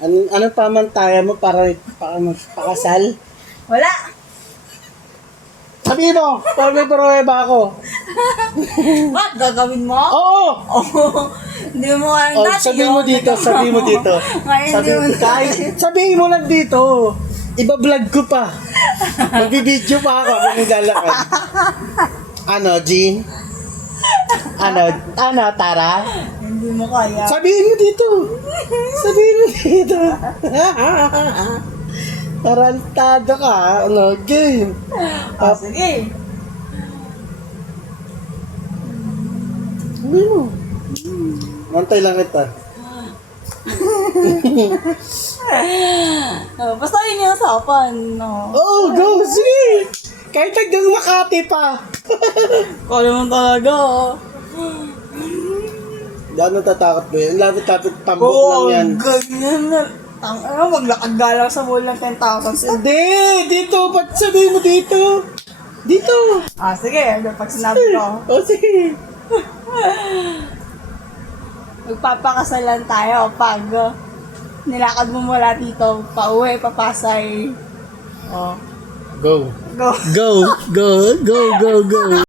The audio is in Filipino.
Anong pamantayan mo para pakasal? Wala. Sabihin mo, may pruweba ako. What? Gagawin mo? Oo! Oo. Hindi mo alam Oh, dati sabihin mo yun. dito, sabihin mo dito. Ngayon hindi mo Sabihin mo lang dito. Iba-vlog ko pa. Magbibideo pa ako kung naglalakad. Ano, Jean? Ano, Tara? Hindi mo kaya. Sabihin mo dito. Sabihin mo dito. Tarantado ka, ano, game. Sige. Sabihin mo. Mantay lang kita. Basta yun yung usapan, no? Oh, go, sige. Kahit hanggang Makati pa. Kala mo talaga, Hindi ako natatakot ba yun? Lapit-lapit tambok lang yan. ganyan na. Maglakad galang sa mall ng 10,000. Hindi! Dito! Ba't sabihin mo dito? Dito! Sige. Pag sinabi ko, O sige. magpapakasalan tayo pag nilakad mo mula dito, pauwi, papasay. Go. Go. Go. Go. Go. Go. Go.